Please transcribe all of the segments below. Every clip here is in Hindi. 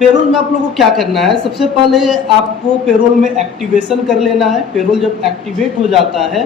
पेरोल में आप लोगों को क्या करना है, सबसे पहले आपको पेरोल में एक्टिवेशन कर लेना है। पेरोल जब एक्टिवेट हो जाता है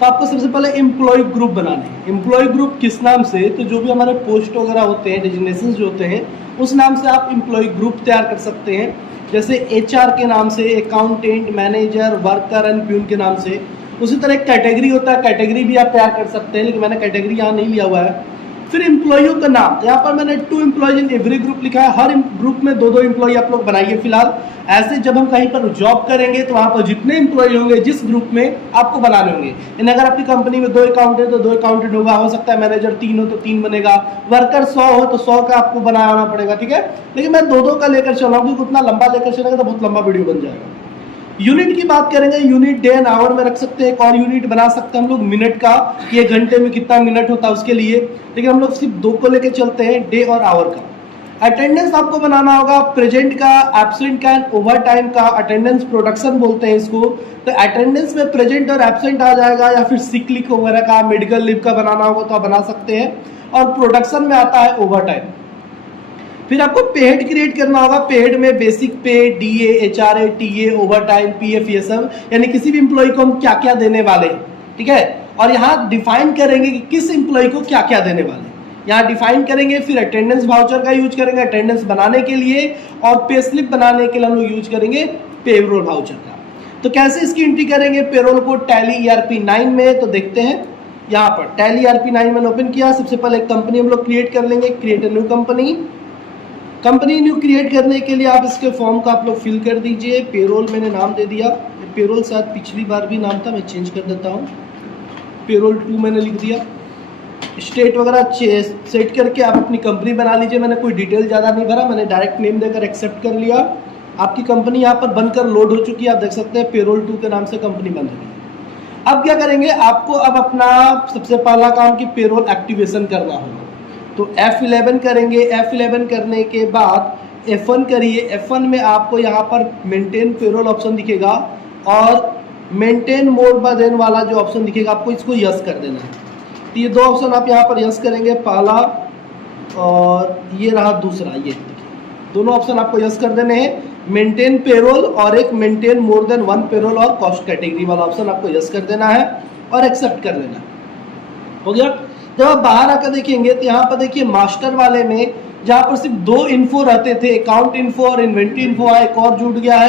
तो आपको सबसे पहले एम्प्लॉय ग्रुप बनाने हैं। एम्प्लॉय ग्रुप किस नाम से, तो जो भी हमारे पोस्ट वगैरह होते हैं, डेजिग्नेशन जो होते हैं, उस नाम से आप एम्प्लॉय ग्रुप तैयार कर सकते हैं। जैसे एचआर के नाम से, accountant, manager, worker and peon के नाम से। उसी तरह कैटेगरी होता है, कैटेगरी भी आप तैयार कर सकते हैं, लेकिन मैंने कैटेगरी यहाँ नहीं लिया हुआ है। फिर एम्प्लॉइयों का नाम, यहाँ पर मैंने 2 एम्प्लॉयज इन एवरी ग्रुप लिखा है। हर ग्रुप में 2-2 एम्प्लॉय आप लोग बनाइए फिलहाल। ऐसे जब हम कहीं पर जॉब करेंगे तो वहाँ पर जितने एम्प्लॉय होंगे जिस ग्रुप में आपको बनाने होंगे। यानी अगर आपकी कंपनी में 2 अकाउंटेंट तो 2 अकाउंटेंट होगा, हो सकता है मैनेजर 3 हो तो 3 बनेगा, वर्कर 100 हो तो 100 का आपको बनाना पड़ेगा, ठीक है। लेकिन मैं 2-2 का लेकर चल रहा हूँ क्योंकि उतना लंबा लेकर चलेगा तो बहुत लंबा वीडियो बन जाएगा। यूनिट की बात करेंगे, यूनिट डे एंड आवर में रख सकते हैं। एक और यूनिट बना सकते हैं हम लोग मिनट का, कि एक घंटे में कितना मिनट होता है उसके लिए, लेकिन हम लोग सिर्फ 2 को लेके चलते हैं, डे और आवर का। अटेंडेंस आपको बनाना होगा प्रेजेंट का, एब्सेंट का एंड ओवर टाइम का। अटेंडेंस प्रोडक्शन बोलते हैं इसको। तो अटेंडेंस में प्रेजेंट और एब्सेंट आ जाएगा, या फिर सिक लीव वगैरह का, मेडिकल लीव का बनाना होगा तो आप बना सकते हैं। और प्रोडक्शन में आता है ओवर टाइम। फिर आपको पेड क्रिएट करना होगा। पेड में बेसिक पे, DA, HRA, TA, over time, PF, ये सब, यानी किसी भी एम्प्लॉय को हम क्या क्या देने वाले हैं, ठीक है। और यहाँ डिफाइन करेंगे कि किस एम्प्लॉय को क्या क्या देने वाले हैं, यहाँ डिफाइन करेंगे। फिर अटेंडेंस वाउचर का यूज करेंगे अटेंडेंस बनाने के लिए, और पे स्लिप बनाने के लिए हम लोग यूज करेंगे पेरोल वाउचर का। तो कैसे इसकी एंट्री करेंगे पेरोल को टैली ERP 9 में, तो देखते हैं। यहाँ पर टैली ERP 9 मैंने ओपन किया। सबसे पहले एक कंपनी हम लोग क्रिएट कर लेंगे, create a new company. Company new create करने के लिए आप इसके फॉर्म का आप लोग फिल कर दीजिए। पेरोल मैंने नाम दे दिया। पेरोल शायद पिछली बार भी नाम था, मैं चेंज कर देता हूँ। पेरोल 2 मैंने लिख दिया। स्टेट वगैरह सेट करके आप अपनी कंपनी बना लीजिए। मैंने कोई डिटेल ज़्यादा नहीं भरा, मैंने डायरेक्ट नेम देकर एक्सेप्ट कर लिया। आपकी कंपनी यहाँ पर बनकर लोड हो चुकी है, आप देख सकते हैं पेरोल 2 के नाम से कंपनी बन रही है। अब क्या करेंगे, आपको अब अपना सबसे पहला काम कि पेरोल एक्टिवेशन करना होगा। तो F11 करेंगे। F11 करने के बाद F1 करिए। F1 में आपको यहाँ पर मेंटेन पेरोल ऑप्शन दिखेगा, और मेंटेन मोर बाय देन वाला जो ऑप्शन दिखेगा आपको इसको यस कर देना है। तो ये 2 ऑप्शन आप यहाँ पर यस करेंगे, पहला और ये रहा दूसरा, ये दोनों ऑप्शन आपको यस कर देने हैं। मेंटेन पेरोल और एक मेंटेन मोर देन 1 पेरोल और कॉस्ट कैटेगरी वाला ऑप्शन आपको यस कर देना है और एक्सेप्ट कर लेना है। हो गया। जब आप बाहर आकर देखेंगे तो यहाँ पर देखिए मास्टर वाले में जहाँ पर सिर्फ 2 इन्फो रहते थे, अकाउंट इन्फो और इन्वेंट्री इन्फो, है एक और जुड़ गया है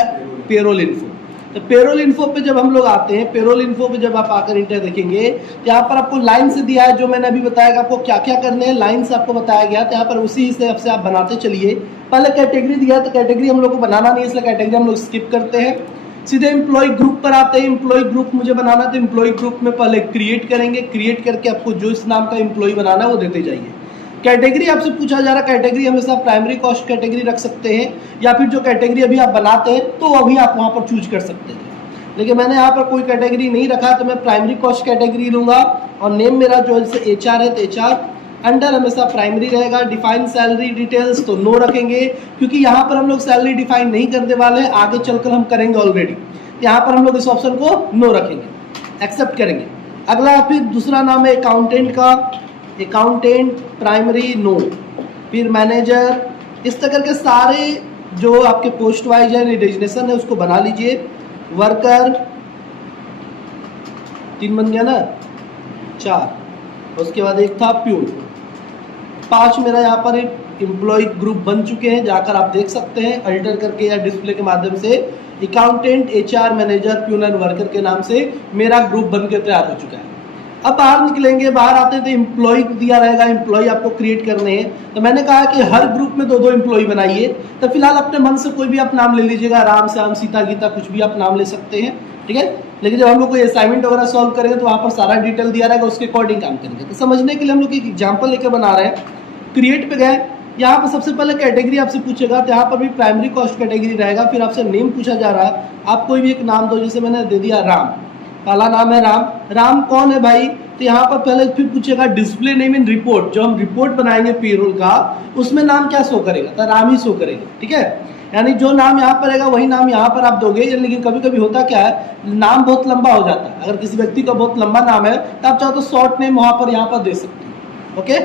पेरोल इन्फो। तो पेरोल इन्फो पे जब हम लोग आते हैं, पेरोल इन्फो पे जब आप आकर इंटर देखेंगे तो यहाँ पर आपको लाइन से दिया है, जो मैंने अभी बताया आपको क्या क्या करने हैं, लाइन से आपको बताया गया। तो यहाँ पर उसी हिसाब से आप बनाते चलिए। पहले कैटेगरी दिया तो कैटेगरी हम लोग को बनाना नहीं, इसलिए कैटेगरी हम लोग स्किप करते हैं। सीधे एम्प्लॉय ग्रुप पर आते हैं। एम्प्लॉय ग्रुप मुझे बनाना, तो एम्प्लॉय ग्रुप में पहले क्रिएट करेंगे। क्रिएट करके आपको जो इस नाम का एम्प्लॉय बनाना है वो देते जाइए। कैटेगरी आपसे पूछा जा रहा है, कैटेगरी हमेशा प्राइमरी कॉस्ट कैटेगरी रख सकते हैं, या फिर जो कैटेगरी अभी आप बनाते हैं तो अभी आप वहाँ पर चूज कर सकते हैं। लेकिन मैंने यहाँ पर कोई कैटेगरी नहीं रखा, तो मैं प्राइमरी कॉस्ट कैटेगरी लूँगा। और नेम मेरा जो है जैसे HR है तो HR, अंडर हमेशा प्राइमरी रहेगा। डिफाइन सैलरी डिटेल्स तो नो रखेंगे, क्योंकि यहाँ पर हम लोग सैलरी डिफाइन नहीं करने वाले, आगे चलकर हम करेंगे ऑलरेडी। यहाँ पर हम लोग इस ऑप्शन को नो रखेंगे, एक्सेप्ट करेंगे। अगला फिर दूसरा नाम है अकाउंटेंट का, अकाउंटेंट प्राइमरी नो। फिर मैनेजर, इस तरह के सारे जो आपके पोस्ट वाइज है डेजिग्नेशन है उसको बना लीजिए। वर्कर 3 बन गया ना, 4, उसके बाद एक था प्यून। 5 मेरा यहाँ पर एक एम्प्लॉय ग्रुप बन चुके हैं, जाकर आप देख सकते हैं अल्टर करके या डिस्प्ले के माध्यम से। Accountant, HR, manager, peon and worker के नाम से मेरा ग्रुप बनकर तैयार हो चुका है। अब बाहर निकलेंगे, बाहर आते हैं तो एम्प्लॉय दिया रहेगा, एम्प्लॉय आपको क्रिएट करने हैं। तो मैंने कहा कि हर ग्रुप में 2-2 एम्प्लॉय बनाइए। तो फिलहाल अपने मन से कोई भी आप नाम ले लीजिएगा, राम, श्याम, सीता, गीता, कुछ भी आप नाम ले सकते हैं, ठीक है। लेकिन जब हम लोग कोई असाइनमेंट वगैरह सॉल्व करेंगे तो वहाँ पर सारा डिटेल दिया रहेगा, उसके अकॉर्डिंग काम करेंगे। तो समझने के लिए हम लोग एक एग्जाम्पल लेकर बना रहे हैं। क्रिएट पे गए, यहाँ पर सबसे पहले कैटेगरी आपसे पूछेगा, तो यहाँ पर भी प्राइमरी कॉस्ट कैटेगरी रहेगा। फिर आपसे नेम पूछा जा रहा है, आप कोई भी एक नाम दो, जैसे मैंने दे दिया राम, पहला नाम है राम। राम कौन है भाई, तो यहाँ पर पहले फिर पूछेगा डिस्प्ले नेम इन रिपोर्ट, जो हम रिपोर्ट बनाएंगे पेरोल का उसमें नाम क्या शो करेगा, तो राम ही शो करेगा, ठीक है। यानी जो नाम यहाँ पर रहेगा वही नाम यहाँ पर आप दोगे। लेकिन कभी कभी होता क्या है, नाम बहुत लंबा हो जाता है। अगर किसी व्यक्ति का बहुत लंबा नाम है तो आप चाहो तो शॉर्ट नेम वहाँ पर यहाँ पर दे सकते हैं, ओके।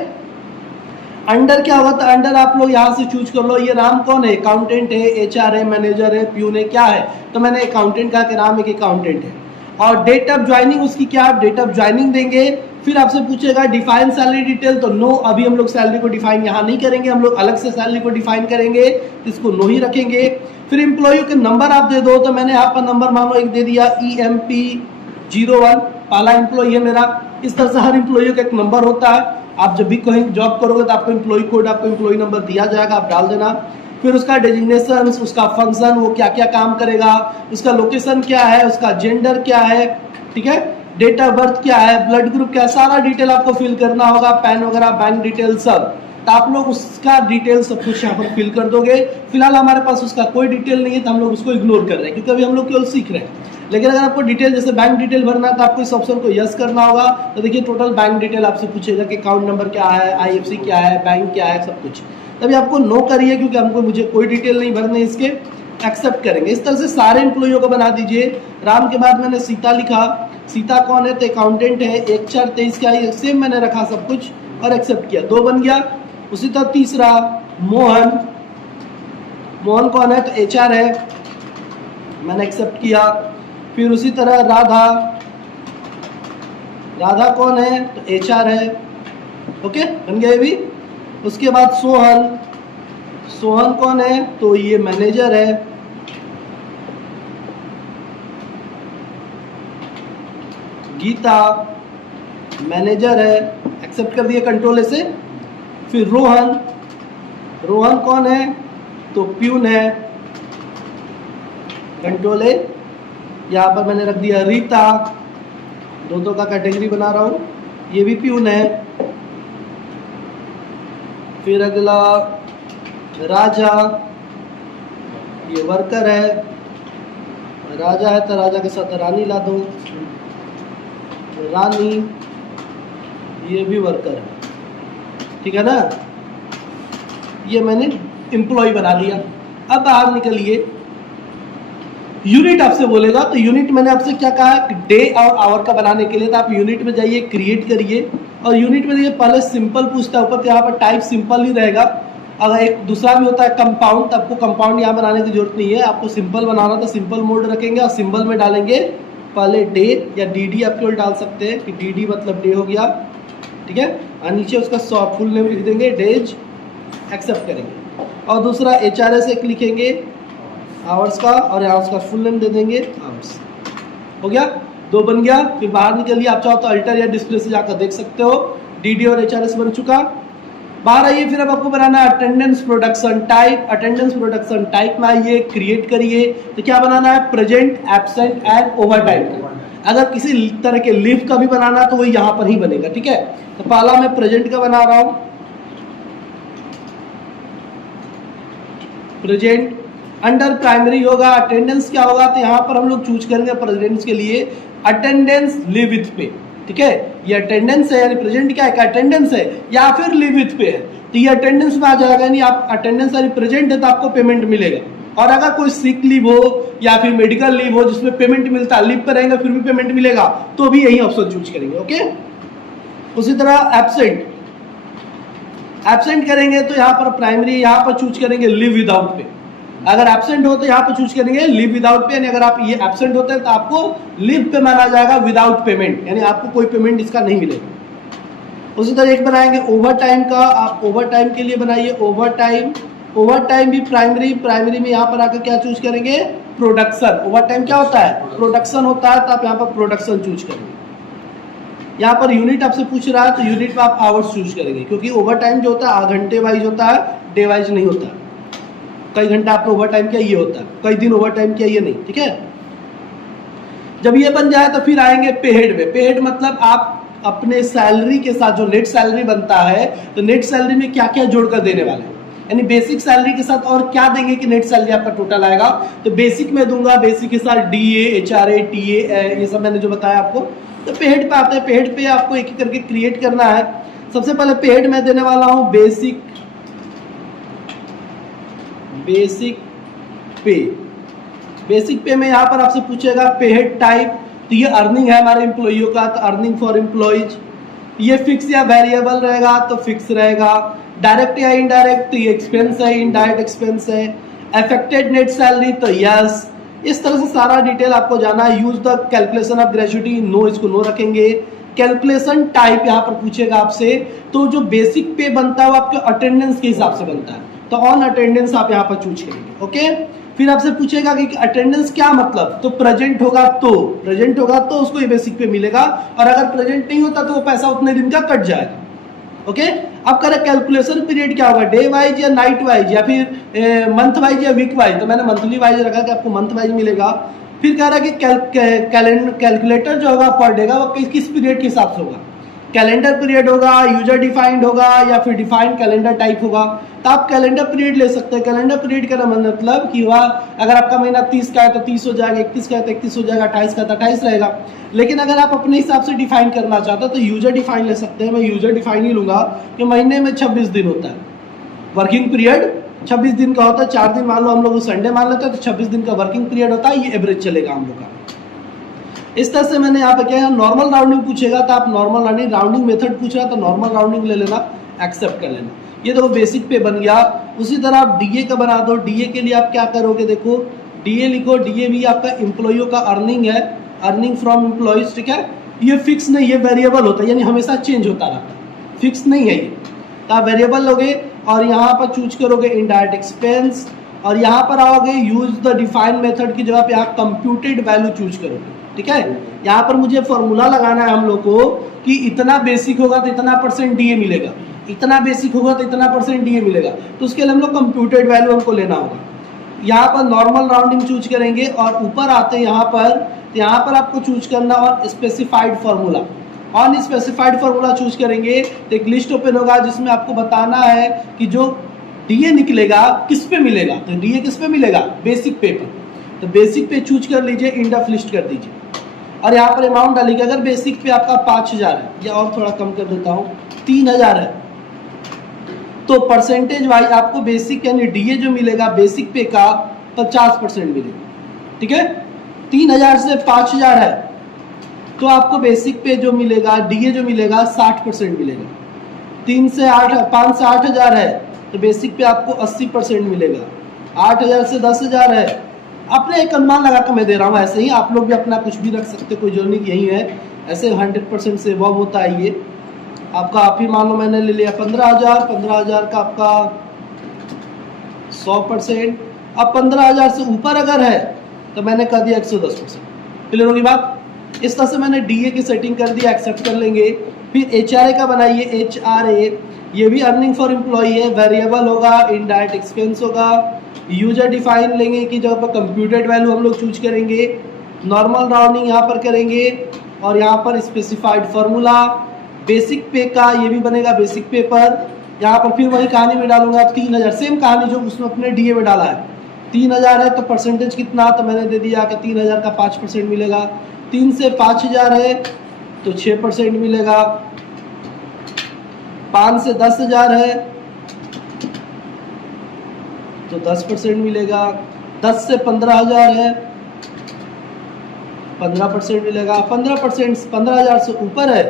अंडर क्या होगा, तो अंडर आप लोग यहाँ से चूज कर लो, ये नाम कौन है, अकाउंटेंट है, एचआर है, मैनेजर है, प्यून है, क्या है, तो मैंने अकाउंटेंट का नाम एक अकाउंटेंट है। और डेट ऑफ ज्वाइनिंग उसकी क्या, आप डेट ऑफ ज्वाइनिंग देंगे। फिर आपसे पूछेगा डिफाइन सैलरी डिटेल, तो नो, अभी हम लोग सैलरी को डिफाइन यहाँ नहीं करेंगे, हम लोग अलग से सैलरी को डिफाइन करेंगे, तो इसको नो ही रखेंगे। फिर एम्प्लॉय के नंबर आप दे दो, तो मैंने यहाँ पर नंबर मान लो एक दे दिया EMP01, पहला एम्प्लॉय है मेरा। इस तरह से हर एम्प्लॉय का एक नंबर होता है, आप जब भी कहीं जॉब करोगे तो आपको एम्प्लॉय कोड, आपको एम्प्लॉय नंबर दिया जाएगा, आप डाल देना। फिर उसका डेजिग्नेशन, उसका फंक्शन, वो क्या क्या काम करेगा, उसका लोकेशन क्या है, उसका जेंडर क्या है, ठीक है, डेट ऑफ बर्थ क्या है, ब्लड ग्रुप क्या है, सारा डिटेल आपको फिल करना होगा, पैन वगैरह, बैंक डिटेल सब, तो आप लोग उसका डिटेल सब कुछ यहाँ पर फिल कर दोगे। फिलहाल हमारे पास उसका कोई डिटेल नहीं है, तो हम लोग उसको इग्नोर कर रहे हैं, क्योंकि अभी हम लोग केवल सीख रहे हैं। लेकिन अगर आपको डिटेल जैसे बैंक डिटेल भरना है, तो आपको इस ऑप्शन को यस करना होगा। तो देखिए टोटल बैंक डिटेल आपसे पूछेगा कि अकाउंट नंबर क्या है, IFC क्या है, बैंक क्या है, सब कुछ। तभी आपको नो करिए, क्योंकि हमको मुझे कोई डिटेल नहीं भरने, इसके एक्सेप्ट करेंगे। इस तरह से सारे एम्प्लॉइयों को बना दीजिए। राम के बाद मैंने सीता लिखा, सीता कौन है, तो अकाउंटेंट है, 1/4/23 का है, सेम मैंने रखा सब कुछ और एक्सेप्ट किया, 2 बन गया। उसी तरह तीसरा मोहन, मोहन कौन है, तो HR है, मैंने एक्सेप्ट किया। फिर उसी तरह राधा, राधा कौन है, तो HR है, ओके, बन गया ये भी। उसके बाद सोहन, सोहन कौन है, तो ये मैनेजर है। गीता मैनेजर है, एक्सेप्ट कर दिया कंट्रोल से। फिर रोहन, रोहन कौन है, तो प्यून है, कंट्रोल ए। यहाँ पर मैंने रख दिया रीता, दो का कैटेगरी बना रहा हूँ, ये भी प्यून है। फिर अगला राजा, ये वर्कर है, राजा है तो राजा के साथ रानी ला दो, रानी, ये भी वर्कर है, ठीक है ना। ये मैंने एम्प्लॉय बना लिया। अब बाहर निकलिए, यूनिट आपसे बोलेगा, तो यूनिट मैंने आपसे क्या कहा, डे और आवर का बनाने के लिए, तो आप यूनिट में जाइए, क्रिएट करिए। और यूनिट में देखिए पहले सिंपल पूछता है ऊपर, तो यहाँ पर टाइप सिंपल ही रहेगा। अगर एक दूसरा भी होता है कंपाउंड, तो आपको कंपाउंड यहाँ बनाने की जरूरत नहीं है, आपको सिंपल बनाना तो सिंपल मोड रखेंगे और सिंबल में डालेंगे पहले डे या DD आप केवल डाल सकते हैं कि DD मतलब डे हो गया, ठीक है। और नीचे उसका फुल नेम लिख देंगे, डेज, एक्सेप्ट करेंगे। और दूसरा HRS एक लिखेंगे आवर्स का, और यहाँ उसका फुल नेम दे देंगे आवर्स, हो गया, 2 बन गया। फिर बाहर निकलिए, आप चाहो तो अल्टर या डिस्प्ले से जाकर देख सकते हो, DD और HRS बन चुका। बाहर आइए, फिर अब आपको बनाना है attendance production type. Attendance production type में आइए, क्रिएट करिए, तो क्या बनाना है, present, absent and over time. अगर किसी तरह के लीव का भी बनाना तो वो यहाँ पर ही बनेगा, ठीक है। तो पहला मैं प्रेजेंट का बना रहा हूँ, प्रेजेंट। अंडर प्राइमरी होगा, अटेंडेंस क्या होगा, तो यहाँ पर हम लोग चूज करेंगे प्रेजेंट्स के लिए अटेंडेंस लीव विथ पे, ठीक है। ये अटेंडेंस है, यानी प्रेजेंट क्या है, अटेंडेंस है, या फिर लीव विथ पे है, तो ये अटेंडेंस में आ जाएगा, यानी आप अटेंडेंस यानी प्रेजेंट है तो आपको पेमेंट मिलेगा। और अगर कोई सिक लीव हो या फिर मेडिकल लीव हो जिसमें पेमेंट मिलता है, लीव पर रहेंगे फिर भी पेमेंट मिलेगा, तो भी यही ऑप्शन चूज करेंगे, ओके। उसी तरह एब्सेंट, एब्सेंट करेंगे तो यहाँ पर प्राइमरी, यहाँ पर चूज करेंगे लीव विदाउट पे। अगर एब्सेंट हो तो यहाँ पे चूज करेंगे लीव विदाउट पे, यानी अगर आप ये एब्सेंट होते हैं तो आपको लीव पे माना जाएगा विदाउट पेमेंट, यानी आपको कोई पेमेंट इसका नहीं मिलेगा। उसी तरह एक बनाएंगे ओवर टाइम का, आप ओवर टाइम के लिए बनाइए ओवर टाइम। ओवर टाइम भी प्राइमरी, प्राइमरी में यहाँ पर आकर क्या चूज करेंगे, प्रोडक्शन। ओवर टाइम क्या होता है, प्रोडक्शन होता है, तो आप यहाँ पर प्रोडक्शन चूज करेंगे। यहाँ पर यूनिट आपसे पूछ रहा है तो यूनिट में आप आवर्स चूज करेंगे, क्योंकि ओवर टाइम जो होता है घंटे वाइज होता है, डे वाइज नहीं होता। कई घंटा आपने ओवर टाइम किया ये होता है, कई दिन ओवर टाइम किया ये नहीं, ठीक है। जब ये बन जाए तो फिर आएंगे पे हेड में। पे हेड मतलब आप अपने सैलरी के साथ जो नेट सैलरी बनता है, तो नेट सैलरी में क्या क्या जोड़कर देने वाले हैं, यानी बेसिक सैलरी के साथ और क्या देंगे कि नेट सैलरी आपका टोटल आएगा। तो बेसिक में दूंगा, बेसिक के साथ DA, HRA, TA, ये सब मैंने जो बताया आपको। तो पे हेड पे आते हैं, पे हेड पे आपको एक एक करके क्रिएट करना है। सबसे पहले पे हेड में देने वाला हूं बेसिक, बेसिक पे। बेसिक पे में यहाँ पर आपसे पूछेगा पे हेड टाइप, तो ये अर्निंग है हमारे एम्प्लॉइयों का, तो अर्निंग फॉर एम्प्लॉइज। ये फिक्स या वेरिएबल रहेगा तो फिक्स रहेगा, डायरेक्ट या इनडायरेक्ट, तो ये एक्सपेंस है, इनडायरेक्ट एक्सपेंस है। अफेक्टेड नेट सैलरी, तो यस। इस तरह से सारा डिटेल आपको जाना है। Use the calculation of gratuity, no, इसको नो रखेंगे। कैलकुलेशन टाइप यहाँ पर पूछेगा आपसे, तो जो बेसिक पे बनता है वो आपके अटेंडेंस के हिसाब से बनता है, तो ऑन अटेंडेंस आप यहाँ पर चूज करेंगे। ओके, फिर आपसे पूछेगा कि अटेंडेंस क्या मतलब, तो प्रेजेंट होगा तो उसको ये बेसिक पे मिलेगा, और अगर प्रेजेंट नहीं होता तो वो पैसा उतने दिन का कट जाएगा। ओके, अब करें कैलकुलेशन पीरियड क्या होगा, डे वाइज या नाइट वाइज या फिर मंथ वाइज या वीक वाइज, तो मैंने मंथली वाइज रखा कि आपको मंथ वाइज मिलेगा। फिर कह रहा है कि कैलकुलेटर जो होगा पर डे का वो किस पीरियड के हिसाब से होगा, कैलेंडर पीरियड होगा, यूजर डिफाइंड होगा, या फिर डिफाइंड कैलेंडर टाइप होगा। तो आप कैलेंडर पीरियड ले सकते हैं। कैलेंडर पीरियड का मतलब कि हुआ अगर आपका महीना 30 का है तो 30 हो जाएगा, 31 का है तो 31 हो जाएगा, 28 का तो 28 रहेगा। लेकिन अगर आप अपने हिसाब से डिफाइन करना चाहते हो तो यूजर डिफाइन ले सकते हैं। मैं यूजर डिफाइन ही लूंगा कि महीने में 26 दिन होता है, वर्किंग पीरियड 26 दिन का होता है। 4 दिन मान लो हम लोग संडे मान लेते हैं तो 26 दिन का वर्किंग पीरियड होता है, ये एवरेज चलेगा हम लोग का। इस तरह से मैंने यहाँ पे क्या है, नॉर्मल राउंडिंग पूछेगा तो आप नॉर्मल राउंडिंग मेथड पूछ रहा है तो नॉर्मल राउंडिंग ले लेना, एक्सेप्ट कर लेना। ये देखो बेसिक पे बन गया। उसी तरह आप डीए का बना दो। डीए के लिए आप क्या करोगे, देखो डीए लिखो। डीए भी आपका एम्प्लॉइयों का अर्निंग है, अर्निंग फ्रॉम एम्प्लॉइज, ठीक है। ये फिक्स नहीं, ये वेरिएबल होता है, यानी हमेशा चेंज होता रहता है, फिक्स नहीं है ये। तो आप वेरिएबल लोगे और यहाँ पर चूज करोगे इनडायरेक्ट एक्सपेंस, और यहाँ पर आओगे यूज द डिफाइन मेथड की जगह पे यहाँ कंप्यूटेड वैल्यू चूज करोगे, ठीक है। यहाँ पर मुझे फॉर्मूला लगाना है हम लोग को कि इतना बेसिक होगा तो इतना % डीए मिलेगा, इतना बेसिक होगा तो इतना % डीए मिलेगा। तो उसके लिए हम लोग कंप्यूटेड वैल्यू हमको लेना होगा। यहाँ पर नॉर्मल राउंडिंग चूज करेंगे और ऊपर आते यहाँ पर, तो यहाँ पर आपको चूज करना और specified formula, on specified formula choose करेंगे तो एक लिस्ट ओपन होगा जिसमें आपको बताना है कि जो डीए निकलेगा किस पे मिलेगा। तो डीए किस पे मिलेगा, बेसिक पे पर। तो बेसिक पे चूज कर लीजिए, इंड ऑफ लिस्ट कर दीजिए और यहाँ पर अमाउंट डालिए। अगर बेसिक पे आपका 5000 है, या और थोड़ा कम कर देता हूँ 3000 है, तो परसेंटेज वाइज आपको बेसिक यानी डीए जो मिलेगा बेसिक पे का 50% मिलेगा, ठीक है। 3000 से 5000 है तो आपको बेसिक पे जो मिलेगा डीए जो मिलेगा 60% मिलेगा। 5 से 8000 है तो बेसिक पे आपको 80% मिलेगा। 8000 से 10000 है, अपने एक अनुमान लगा कर मैं दे रहा हूँ, ऐसे ही आप लोग भी अपना कुछ भी रख सकते, कोई जरूरी नहीं यही है। ऐसे 100% से अबव होता है ये आपका। आप ही मान लो मैंने ले लिया 15,000 का आपका 100%। अब 15,000 से ऊपर अगर है तो मैंने कर दिया 110%। क्लियर होगी बात। इस तरह से मैंने डीए की सेटिंग कर दी, एक्सेप्ट कर लेंगे। फिर एचआरए का बनाइए। एचआरए ये भी अर्निंग फॉर एम्प्लॉई है, वेरिएबल होगा, इनडायरेक्ट एक्सपेंस होगा। यूजर डिफाइन लेंगे कि जब पर कंप्यूटेड वैल्यू हम लोग चूज करेंगे, नॉर्मल राउंडिंग यहाँ पर करेंगे और यहाँ पर स्पेसिफाइड फार्मूला। बेसिक पे का ये भी बनेगा बेसिक पे पर। यहाँ पर फिर वही कहानी में डालूंगा 3000, सेम कहानी जो उसमें अपने डीए में डाला है। 3000 है तो परसेंटेज कितना, तो मैंने दे दिया कि 3000 का 5% मिलेगा। 3 से 5000 है तो 6% मिलेगा। 5 से 10,000 है तो 10% मिलेगा। 10 से 15,000 है 15% मिलेगा। 15,000 से ऊपर है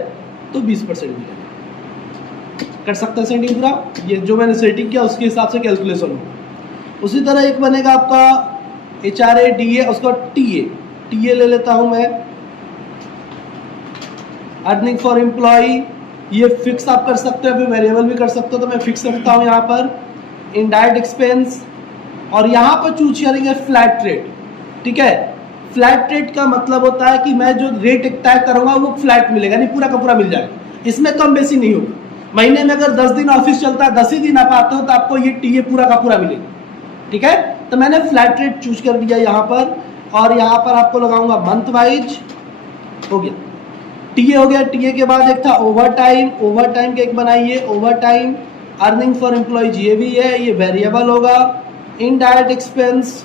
तो 20% मिलेगा। कर सकते हैं सेटिंग पूरा, ये जो मैंने सेटिंग किया उसके हिसाब से कैलकुलेशन हो। उसी तरह एक बनेगा आपका एचआरए डीए, उसका टीए ले लेता हूं मैं। अर्निंग फॉर एम्प्लॉय ये फिक्स आप कर सकते हो, फिर वेरिएबल भी कर सकते हो, तो मैं फिक्स रखता हूं यहाँ पर। इनडायरेक्ट एक्सपेंस और यहाँ पर चूज करेंगे फ्लैट रेट, ठीक है। फ्लैट रेट का मतलब होता है कि मैं जो रेट तय करूंगा वो फ्लैट मिलेगा, नहीं पूरा का पूरा मिल जाएगा, इसमें कम बेसी नहीं होगा। महीने में अगर 10 दिन ऑफिस चलता है, 10 ही दिन आप आते हो तो आपको ये टीए पूरा का पूरा मिलेगा, ठीक है। तो मैंने फ्लैट रेट चूज कर दिया यहाँ पर, और यहाँ पर आपको लगाऊंगा मंथ वाइज। हो गया, टीए हो गया। टीए के बाद एक था ओवर टाइम के एक बनाइए। Over time earning for employees ये भी है, ये वेरिएबल होगा। इनडायरेक्ट एक्सपेंस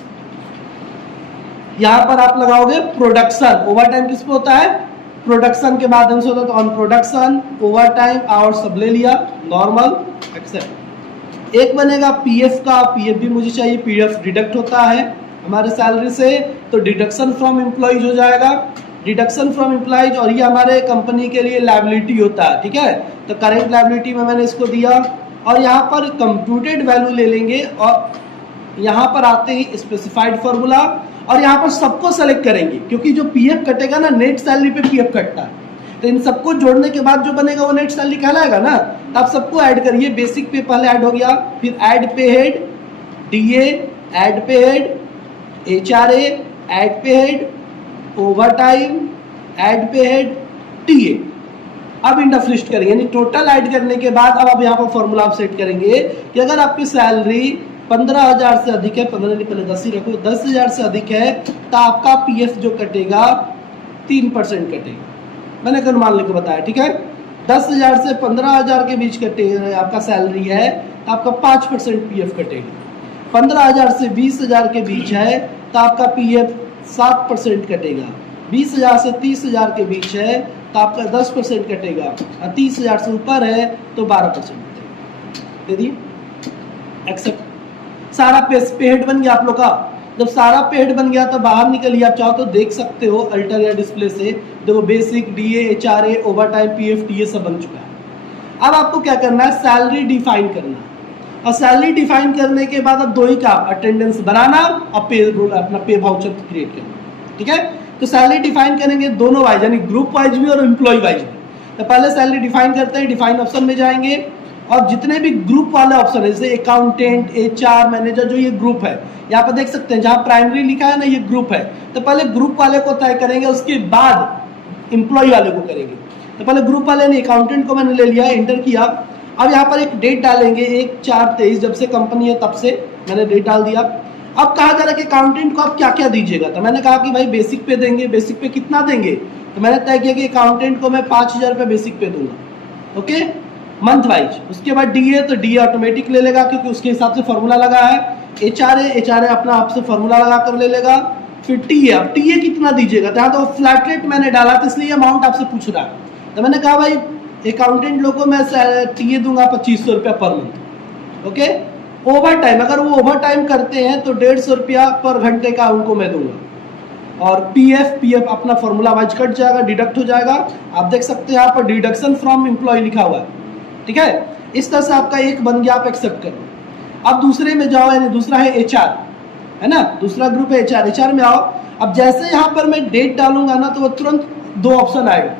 यहाँ पर आप लगाओगे प्रोडक्शन। ओवर टाइम किस पे होता है, प्रोडक्शन के माध्यम से होता है, तो on production over time hour सब ले लिया, नॉर्मल एक्सेप्ट। एक बनेगा पीएफ का। पीएफ भी मुझे चाहिए, पीएफ डिडक्ट होता है हमारे सैलरी से, तो डिडक्शन फ्रॉम एम्प्लॉयज हो जाएगा। डिडक्शन फ्रॉम एम्प्लॉयज, और ये हमारे कंपनी के लिए लायबिलिटी होता है, ठीक है। तो करेंट लायबिलिटी में मैंने इसको दिया और यहाँ पर कंप्यूटेड वैल्यू ले लेंगे और यहाँ पर आते ही स्पेसिफाइड फार्मूला और यहाँ पर सबको सेलेक्ट करेंगे क्योंकि जो पीएफ कटेगा ना नेट सैलरी पे पीएफ कटता है, तो इन सबको जोड़ने के बाद जो बनेगा वो नेट सैलरी कहलाएगा ना। तो आप सबको ऐड करिए, बेसिक पे पहले ऐड हो गया, फिर ऐड पे हेड, डीए ऐड पे हेड, एचआरए ऐड पे हेड, ओवर टाइम ऐड पे हेड, टीए। अब इंडेक्स लिस्ट करेंगे यानी टोटल ऐड करने के बाद अब आप यहाँ पर फॉर्मूला आप सेट करेंगे कि अगर आपकी सैलरी 15,000 से अधिक है, 15 नहीं पहले 10 ही रखो, 10,000 से अधिक है तो आपका पीएफ जो कटेगा 3% कटेगा। मैंने एक अनुमान लेकर बताया, ठीक है। 10,000 से 15,000 के बीच कटेगा आपका सैलरी है तो आपका 5% पीएफ कटेगा। 15,000 से 20,000 के बीच है तो आपका पीएफ 7% कटेगा। 20,000 से 30,000 के बीच है तो आपका 10% कटेगा और 30,000 से ऊपर है तो 12% कटेगा। दे दिए एक्सेप्ट। सारा पे हेड बन गया आप लोग का। जब सारा पे हेड बन गया तो बाहर निकलिए, आप चाहो तो देख सकते हो अल्टर या डिस्प्ले से। देखो basic, DA, HRA, over time, PF, TA सब बन चुका है। अब आपको क्या करना है, सैलरी डिफाइन करना है। और सैलरी डिफाइन करने के बाद अब दो ही काम, अटेंडेंस बनाना और पे अपना पे वाउचर क्रिएट करना, ठीक है। तो सैलरी डिफाइन करेंगे दोनों वाइज यानी ग्रुप वाइज भी और एम्प्लॉय वाइज भी। तो पहले सैलरी डिफाइन करते हैं, डिफाइन ऑप्शन में जाएंगे और जितने भी ग्रुप वाले ऑप्शन है जैसे अकाउंटेंट, एचआर, मैनेजर, जो ये ग्रुप है यहाँ पर देख सकते हैं जहाँ प्राइमरी लिखा है ना ये ग्रुप है, तो पहले ग्रुप वाले को तय करेंगे उसके बाद एम्प्लॉय वाले को करेंगे। तो पहले ग्रुप वाले ने अकाउंटेंट को मैंने ले लिया, एंटर किया। अब यहाँ पर एक डेट डालेंगे 1/4/23, जब से कंपनी है तब से मैंने डेट डाल दिया। अब कहा जा रहा है कि अकाउंटेंट को आप क्या क्या दीजिएगा, तो मैंने कहा कि भाई बेसिक पे देंगे। बेसिक पे कितना देंगे, तो मैंने तय किया कि अकाउंटेंट को मैं 5,000 रुपये बेसिक पे दूंगा, ओके, मंथ वाइज। उसके बाद डीए, तो डीए ऑटोमेटिक ले लेगा क्योंकि उसके हिसाब से फॉर्मूला लगा है। एचआरए अपना आपसे फॉर्मूला लगा कर ले लेगा। फिर टीए, अब टीए कितना दीजिएगा, तो यहाँ तो फ्लैट रेट मैंने डाला तो इसलिए अमाउंट आपसे पूछ रहा है। तो मैंने कहा भाई अकाउंटेंट लोग को मैं टीए दूंगा 2,500 रुपया per month, okay. Over time, अगर वो ओवर टाइम करते हैं तो 150 रुपया पर घंटे का उनको मैं दूंगा। और पीएफ अपना फॉर्मूला वाइज कट जाएगा, डिडक्ट हो जाएगा। आप देख सकते हैं यहाँ पर डिडक्शन फ्रॉम एम्प्लॉय लिखा हुआ है, ठीक है। इस तरह से आपका एक बन गया, आप एक्सेप्ट करो। अब दूसरे में जाओ, यानी दूसरा है एचआर, है ना, दूसरा ग्रुप है एचआर। एचआर में आओ। अब जैसे यहाँ पर मैं डेट डालूंगा ना तो वो तुरंत दो ऑप्शन आएगा,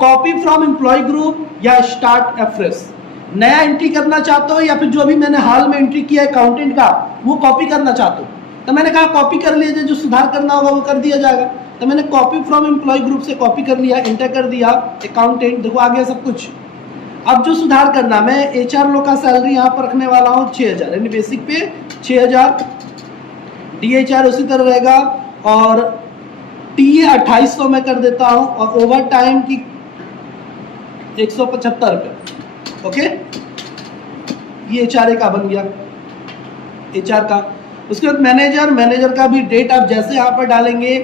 कॉपी फ्रॉम एम्प्लॉय ग्रुप या स्टार्ट अफ्रेश। नया एंट्री करना चाहते हो या फिर जो अभी मैंने हाल में एंट्री किया अकाउंटेंट का वो कॉपी करना चाहते हो, तो मैंने कहा कॉपी कर लीजिए, जो सुधार करना होगा वो कर दिया जाएगा। तो मैंने कॉपी फ्रॉम एम्प्लॉय ग्रुप से कॉपी कर लिया, एंटर कर दिया अकाउंटेंट, देखो आ गया सब कुछ। अब जो सुधार करना, मैं एचआर लोग का सैलरी यहाँ पर रखने वाला हूँ 6,000 यानी बेसिक पे 6,000, डीएचआर उसी तरह रहेगा और टीए 2,800 में कर देता हूँ और ओवर टाइम की 175 रुपये, ओके। ये एचआरए का बन गया, एचआर का। उसके बाद मैनेजर का भी डेट आप जैसे यहाँ पर डालेंगे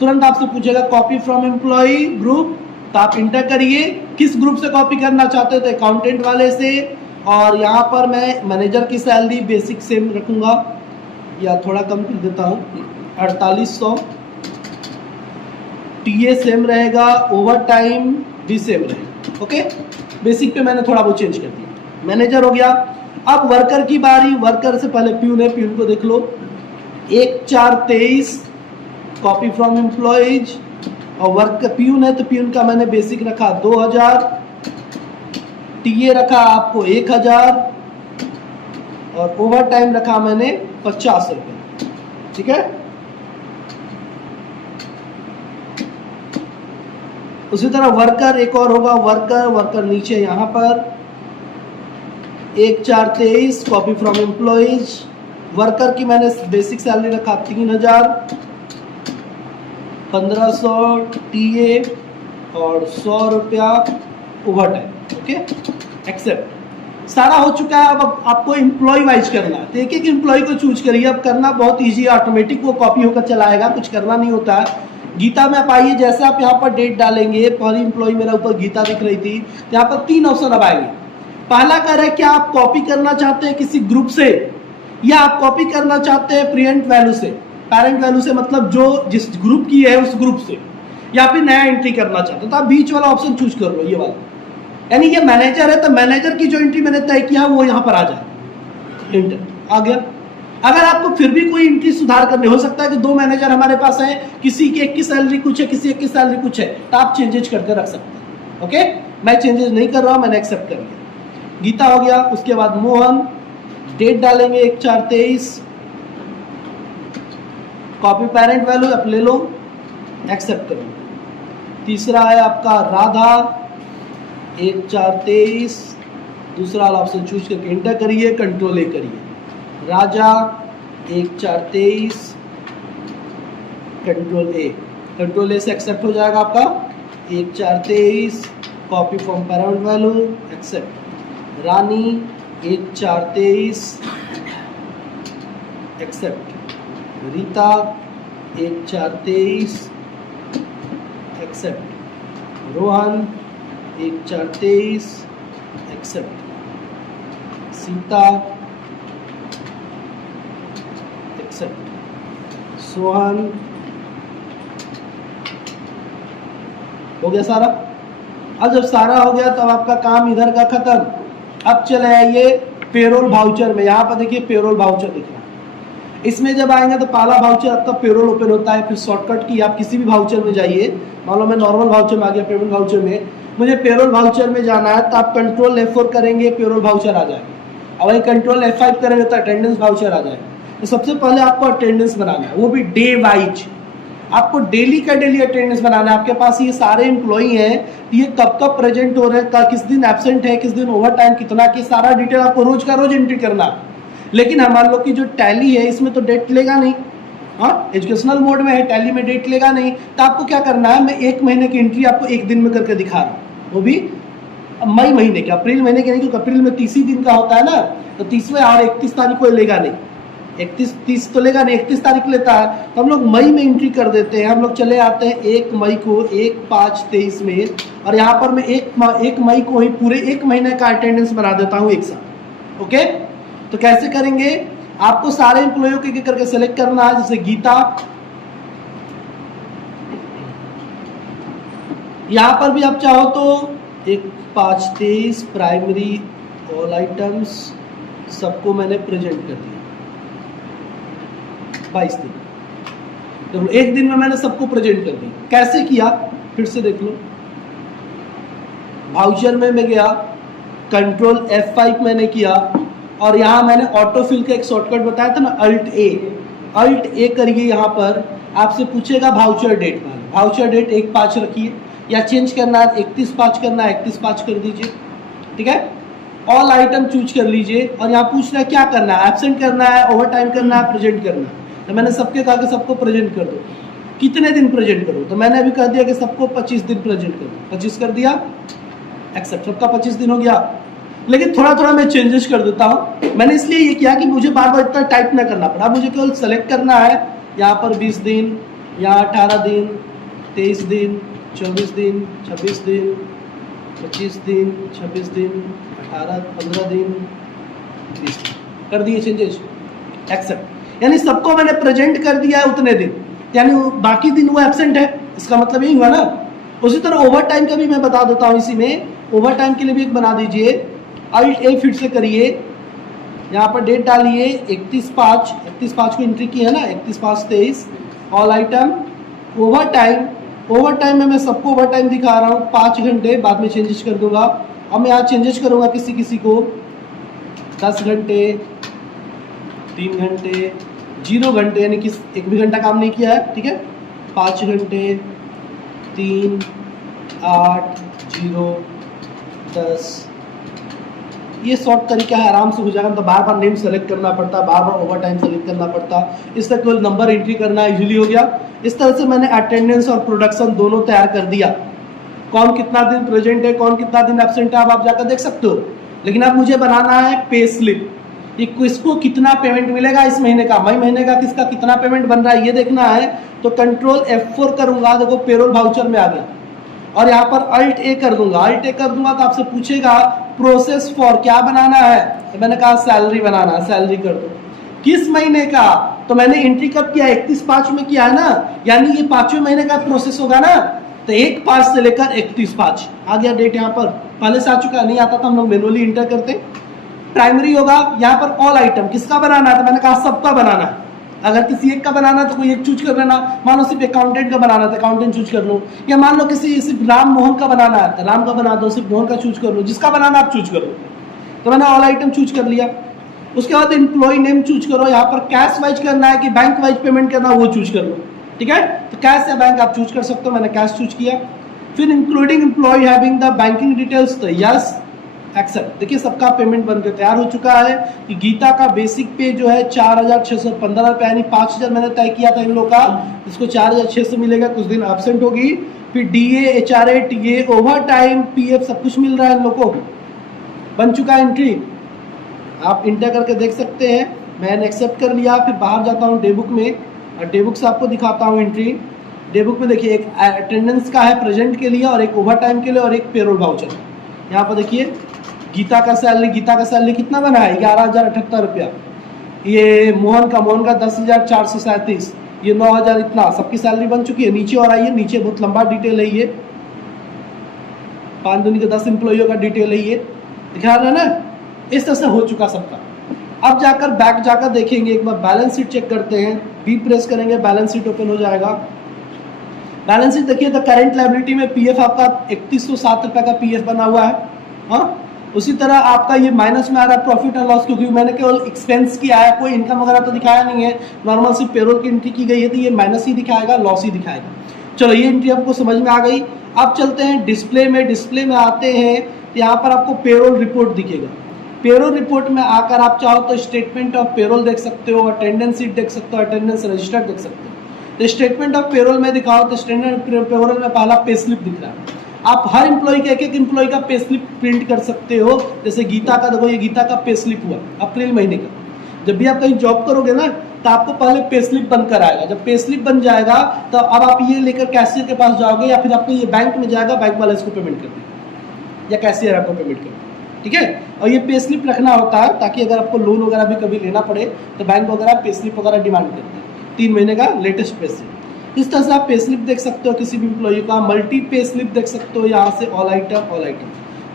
तुरंत आपसे पूछेगा कॉपी फ्रॉम एम्प्लॉय ग्रुप, तो आप इंटर करिए किस ग्रुप से कॉपी करना चाहते हो, तो अकाउंटेंट वाले से। और यहाँ पर मैं मैनेजर की सैलरी बेसिक सेम रखूँगा या थोड़ा कम कर देता हूँ 4,800, टीए सेम रहेगा, ओवर टाइम भी सेम रहेगा, ओके। बेसिक पे मैंने थोड़ा वो चेंज कर दिया, मैनेजर हो गया। अब वर्कर की बारी, वर्कर से पहले प्यून है, प्यून को देख लो। 1/4/23 कॉपी फ्रॉम एम्प्लॉयज और वर्क प्यून है तो प्यून का मैंने बेसिक रखा 2,000, टीए रखा आपको 1,000 और ओवर टाइम रखा मैंने 50 रुपये, ठीक है। उसी तरह वर्कर एक और होगा, वर्कर नीचे यहाँ पर 1/4/23 कॉपी फ्रॉम एम्प्लॉयज। वर्कर की मैंने बेसिक सैलरी रखा 3,000, 1,500 टीए और 100 रुपया ओवर टाइम, ओके, एक्सेप्ट। सारा हो चुका है। अब आपको एम्प्लॉय वाइज करना है, तो एक एक एम्प्लॉय को चूज करिए। अब करना बहुत इजी है, ऑटोमेटिक वो कॉपी होकर चलाएगा, कुछ करना नहीं होता है। गीता में आप आइए, जैसे आप यहाँ पर डेट डालेंगे, पहली एम्प्लॉय मेरा ऊपर गीता दिख रही थी, तो यहाँ पर 3 ऑप्शन अब आएंगे। पहला कह रहे क्या आप कॉपी करना चाहते हैं किसी ग्रुप से या आप कॉपी करना चाहते हैं पेरेंट वैल्यू से। पेरेंट वैल्यू से मतलब जो जिस ग्रुप की है उस ग्रुप से, या फिर नया एंट्री करना चाहते हो, तो आप बीच वाला ऑप्शन चूज कर लो, ये वाला यानी ये मैनेजर है तो मैनेजर की जो एंट्री मैंने तय किया वो यहाँ पर आ जाए, इंटर आ गया। अगर आपको फिर भी कोई एंट्री सुधार करनी, हो सकता है कि दो मैनेजर हमारे पास हैं, किसी की एक की सैलरी कुछ है, किसी एक की सैलरी कुछ है, तो आप चेंजेस करके रख सकते हैं। ओके, मैं चेंजेस नहीं कर रहा हूं, मैंने एक्सेप्ट कर लिया। गीता हो गया, उसके बाद मोहन, डेट डालेंगे 1/4/23, कॉपी पेरेंट वैल्यू आप ले लो, एक्सेप्ट कर लो। तीसरा है आपका राधा 1/4/23, दूसरा वाला ऑप्शन चूज करके इंटर करिए, कंट्रोल ए करिए। राजा 1/4/23, कंट्रोल ए से एक्सेप्ट हो जाएगा आपका 1/4/23, copy from parent value, accept. Rani 1/4/23, accept. Rita 1/4/23, accept. Rohan 1/4/23, accept. Sita accept. Sohan हो गया सारा। अब जब सारा हो गया तब आपका काम इधर का खत्म। अब चले आइए पेरोल वाउचर में। यहाँ पर देखिए पेरोल वाउचर दिख रहा है। इसमें जब आएंगे तो पहला वाउचर आपका पेरोल ओपन होता है, फिर शॉर्टकट की आप किसी भी वाउचर में जाइए। मान लो मैं नॉर्मल वाउचर में आ गया, पेमेंट वाउचर में मुझे पेरोल वाउचर में जाना है तो आप कंट्रोल F4 करेंगे, पेरोल वाउचर आ जाएगा। और वही कंट्रोल F5 करेंगे तो अटेंडेंस वाउचर आ जाएगा। तो सबसे पहले आपको अटेंडेंस बनाना है, वो भी डे वाइज। आपको डेली का डेली अटेंडेंस बनाना है। आपके पास ये सारे एम्प्लॉई हैं, ये कब कब प्रेजेंट हो रहे हैं, किस दिन एब्सेंट है, किस दिन ओवर टाइम कितना, की सारा डिटेल आपको रोज का रोज एंट्री करना है। लेकिन हमारे लोग की जो टैली है इसमें तो डेट लेगा नहीं, हाँ एजुकेशनल मोड में है, टैली में डेट लेगा नहीं। तो आपको क्या करना है, मैं 1 महीने की एंट्री आपको 1 दिन में करके दिखा रहा हूँ, वो भी मई महीने के, अप्रैल महीने के नहीं, क्योंकि अप्रैल में 30 ही दिन का होता है ना, तो 30वें और 31 तारीख को लेगा नहीं, 30 तो लेगा नहीं, 31 तारीख लेता है। तो हम लोग मई में एंट्री कर देते हैं। हम लोग चले आते हैं 1 मई को 1/5/23 में, और यहाँ पर मैं 1 मई को ही पूरे 1 महीने का अटेंडेंस बना देता हूँ एक साथ। ओके, तो कैसे करेंगे, आपको सारे एम्प्लॉयों के करके सेलेक्ट करना है। जैसे गीता, यहाँ पर भी आप चाहो तो 1/5/23 प्राइमरी ऑल आइटम्स सबको मैंने प्रेजेंट कर दिया 22 दिन, तो 1 दिन में मैंने सबको प्रेजेंट कर दिया। कैसे किया फिर से देख लो। वाउचर में मैं गया, कंट्रोल F5 मैंने किया, और यहाँ मैंने ऑटो फिल का एक शॉर्टकट बताया था ना, अल्ट ए करिए। यहाँ पर आपसे पूछेगा वाउचर डेट, वाउचर डेट 1/5 रखिए, या चेंज करना है 31/5 करना है 31/5 कर दीजिए। ठीक है, ऑल आइटम चूज कर लीजिए, और यहाँ पूछ रहा है क्या करना है, एब्सेंट करना है, ओवर टाइम करना है, प्रेजेंट करना है। तो मैंने सबके कहा कि सबको प्रेजेंट कर दो। कितने दिन प्रेजेंट करूँ, तो मैंने अभी कह दिया कि सबको 25 दिन प्रेजेंट करो, 25 कर दिया, एक्सेप्ट। सबका 25 दिन हो गया। लेकिन थोड़ा थोड़ा मैं चेंजेस कर देता हूँ। मैंने इसलिए ये किया कि मुझे बार बार इतना टाइप ना करना पड़ा, मुझे केवल सेलेक्ट करना है। यहाँ पर 20 दिन, यहाँ 18 दिन, 23 दिन, 24 दिन, 26 दिन, 25 दिन, 26 दिन, 15 दिन, 20 दिन कर दिए चेंजेस, एक्सेप्ट। यानी सबको मैंने प्रेजेंट कर दिया है उतने दिन, यानी बाकी दिन वो एब्सेंट है, इसका मतलब यही हुआ ना। उसी तरह ओवर टाइम का भी मैं बता देता हूँ। इसी में ओवर टाइम के लिए भी एक बना दीजिए, अल्ट ए फिर से करिए, यहाँ पर डेट डालिए 31/5 को एंट्री की है ना, 31/5/23 ऑल आइटम। ओवर टाइम में मैं सबको ओवर टाइम दिखा रहा हूँ 5 घंटे, बाद में चेंजेस कर दूंगा। अब मैं यहाँ चेंजेस करूँगा, किसी को 10 घंटे, 3 घंटे, 0 घंटे, यानी कि 1 भी घंटा काम नहीं किया है। ठीक है, 5 घंटे, 3, 8, 0, 10। ये शॉर्ट तरीका है, आराम से हो जाएगा। तो बार बार नेम सेलेक्ट करना पड़ता, बार बार ओवर टाइम सेलेक्ट करना पड़ता, इस तक केवल नंबर एंट्री करना इजीली हो गया। इस तरह से मैंने अटेंडेंस और प्रोडक्शन दोनों तैयार कर दिया। कौन कितना दिन प्रेजेंट है, कौन कितना दिन एब्सेंट है, आप जाकर देख सकते हो। लेकिन अब मुझे बनाना है पे स्लिप, किसको कितना पेमेंट मिलेगा इस महीने का, मई महीने का किसका कितना पेमेंट बन रहा है ये देखना है। तो कंट्रोल F4 करूंगा, देखो पेरोल वाउचर में आ गया, और यहाँ पर अल्ट ए कर दूंगा। अल्ट ए कर दूंगा तो आपसे पूछेगा प्रोसेस फॉर क्या बनाना है, तो मैंने कहा सैलरी बनाना है, सैलरी कर दो। किस महीने का, तो मैंने एंट्री कब किया, 31/5 में किया है ना, यानी ये 5वें महीने का प्रोसेस होगा ना। तो 1/5 से लेकर 31/5 आ गया डेट यहाँ पर, पहले से आ चुका, नहीं आता था हम लोग मैनुअली इंटर करते। प्राइमरी होगा यहाँ पर ऑल आइटम, किसका बनाना है, तो मैंने कहा सबका बनाना है। अगर किसी एक का बनाना है तो कोई एक चूज कर लेना, मान लो सिर्फ अकाउंटेंट का बनाना है तो अकाउंटेंट चूज कर लो, या मान लो किसी सिर्फ राम मोहन का बनाना है तो राम का बना दो, सिर्फ मोहन का चूज कर लो, जिसका बनाना आप चूज कर लो। तो मैंने ऑल आइटम चूज कर लिया। उसके बाद एम्प्लॉय नेम चूज करो, यहाँ पर कैश वाइज करना है कि बैंक वाइज पेमेंट करना है वो चूज कर लो, ठीक है। तो कैश या बैंक आप चूज कर सकते हो, मैंने कैश चूज किया। फिर including employ having the banking details, तो यस एक्सेप्ट। देखिए सबका पेमेंट बनकर तैयार हो चुका है कि गीता का बेसिक पे जो है 4,615 रुपये, यानी 5,000 मैंने तय किया था इन लोग का, इसको 4,600 मिलेगा, कुछ दिन एब्सेंट होगी। फिर DA HRA TA over time PF सब कुछ मिल रहा है इन लोग को, बन चुका है एंट्री, आप इंटर करके देख सकते हैं। मैंने एक्सेप्ट कर लिया। फिर बाहर जाता हूँ डे बुक में, और डे बुक से आपको दिखाता हूँ एंट्री। डे बुक में देखिए एक अटेंडेंस का है प्रेजेंट के लिए, और एक ओवर टाइम के लिए, और एक पेरोल वाउचर। यहाँ पर देखिए गीता का सैलरी कितना बना है, 11,078 रुपया। ये मोहन का 10,437, ये 9,000, इतना सबकी सैलरी बन चुकी है। नीचे और आइए, नीचे बहुत लंबा डिटेल है, ये 5 दूनी के 10 एम्प्लॉइयों का डिटेल है, ये दिखा रहा है ना। इस तरह से हो चुका सबका। अब जाकर बैक जाकर देखेंगे, एक बार बैलेंस शीट चेक करते हैं, बी प्रेस करेंगे, बैलेंस शीट ओपन हो जाएगा। बैलेंस शीट देखिए, तो करेंट लायबिलिटी में पीएफ आपका 3107 रुपये का पीएफ बना हुआ है। हाँ, उसी तरह आपका ये माइनस में आ रहा है प्रॉफिट एंड लॉस, क्योंकि मैंने केवल एक्सपेंस किया है, कोई इनकम वगैरह तो दिखाया नहीं है, नॉर्मल सिर्फ पेरोल की एंट्री की गई है, तो ये माइनस ही दिखाएगा, लॉस ही दिखाएगा। चलो ये एंट्री आपको समझ में आ गई। अब चलते हैं डिस्प्ले में। डिस्प्ले में आते हैं तो यहाँ पर आपको पेरोल रिपोर्ट दिखेगा। पेरोल रिपोर्ट में आकर आप चाहो तो स्टेटमेंट ऑफ पेरोल देख सकते हो, अटेंडेंस शीट देख सकते हो, अटेंडेंस रजिस्टर देख सकते हो। तो स्टेटमेंट ऑफ पेरोल में दिखाओ तो स्टेटमेंट पेरोल में पहला पे स्लिप दिख रहा है। आप हर एम्प्लॉय के एक एम्प्लॉय का पे स्लिप प्रिंट कर सकते हो। जैसे गीता का देखो, ये गीता का पे स्लिप हुआ अप्रैल महीने का। जब भी आप कहीं जॉब करोगे ना तो आपको पहले पे स्लिप बनकर आएगा। जब पे स्लिप बन जाएगा तो अब आप ये लेकर कैशियर के पास जाओगे, या फिर आपको ये बैंक में जाएगा, बैंक वाला इसको पेमेंट कर देगा, या कैशियर आपको पेमेंट कर देगा, ठीक है। और ये पे स्लिप रखना होता है ताकि अगर आपको लोन वगैरह भी कभी लेना पड़े तो बैंक वगैरह पे स्लिप वगैरह डिमांड करते हैं, 3 महीने का लेटेस्ट पे स्लिप। इस तरह से आप पे स्लिप देख सकते हो किसी भी एम्प्लॉय का। मल्टी पे स्लिप देख सकते हो, यहाँ से ऑल आइटम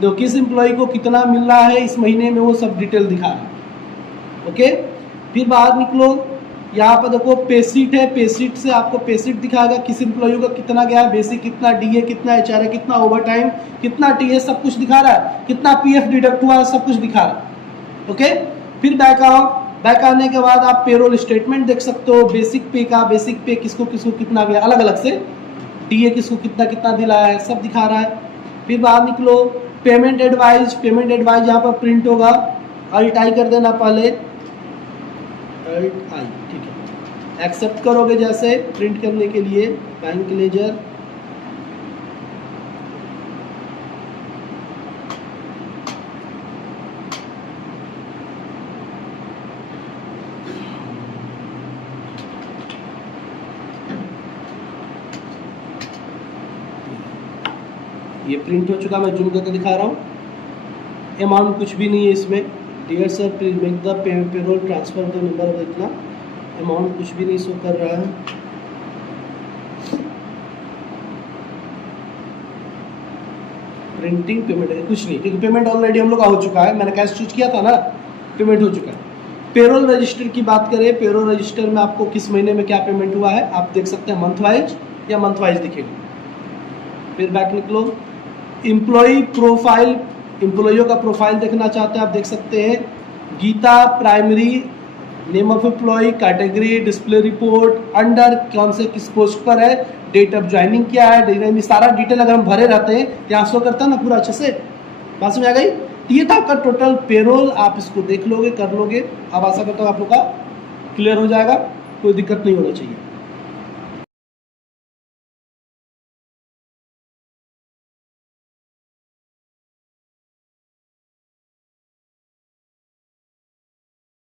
देखो किस एम्प्लॉय को कितना मिल रहा है इस महीने में, वो सब डिटेल दिखा रहा है। ओके, फिर बाहर निकलो, यहाँ पर देखो पे शीट है। पे शीट से आपको पे शीट दिखाएगा किस एम्प्लॉय का कितना गया है, बेसिक कितना, DA कितना, HRA कितना, ओवर टाइम कितना, TA सब कुछ दिखा रहा है, कितना PF डिडक्ट हुआ सब कुछ दिखा रहा है। ओके, फिर बैक आओ। बैक आने के बाद आप पेरोल स्टेटमेंट देख सकते हो, बेसिक पे किसको किसको कितना गया, अलग अलग से, DA किसको कितना कितना दिलाया है, सब दिखा रहा है। फिर बाहर निकलो, पेमेंट एडवाइज यहाँ पर प्रिंट होगा, अल्ट आई कर देना पहले, अल्ट आई, ठीक है। एक्सेप्ट करोगे जैसे प्रिंट करने के लिए, बैंक लेजर, ये प्रिंट हो चुका, मैं जूम करके दिखा रहा हूँ। अमाउंट कुछ भी नहीं है इसमें। Dear sir please make the payroll transfer the number of, इतना अमाउंट कुछ भी नहीं शो कर रहा है। प्रिंटिंग पेमेंट है कुछ नहीं, क्योंकि पेमेंट ऑलरेडी हम लोग का हो चुका है, मैंने कैश चूज किया था ना, पेमेंट हो चुका है। पेरोल रजिस्टर की बात करें, पेरोल रजिस्टर में आपको किस महीने में क्या पेमेंट हुआ है आप देख सकते हैं, मंथ वाइज या मंथ वाइज दिखेगा। फिर बैक निकलो, एम्प्लॉय प्रोफाइल, एम्प्लॉयों का प्रोफाइल देखना चाहते हैं आप देख सकते हैं। Geeta primary, name of employ, category, display report, under कौन से किस पोस्ट पर है, डेट ऑफ ज्वाइनिंग क्या है, सारा डिटेल अगर हम भरे रहते हैं यहाँ शो करता है ना पूरा अच्छे से। बात में आ गई। ये था आपका टोटल पेरोल, आप इसको देख लोगे, कर लोगे। अब आशा करता हूँ आप लोग का क्लियर हो जाएगा, कोई दिक्कत नहीं होना चाहिए।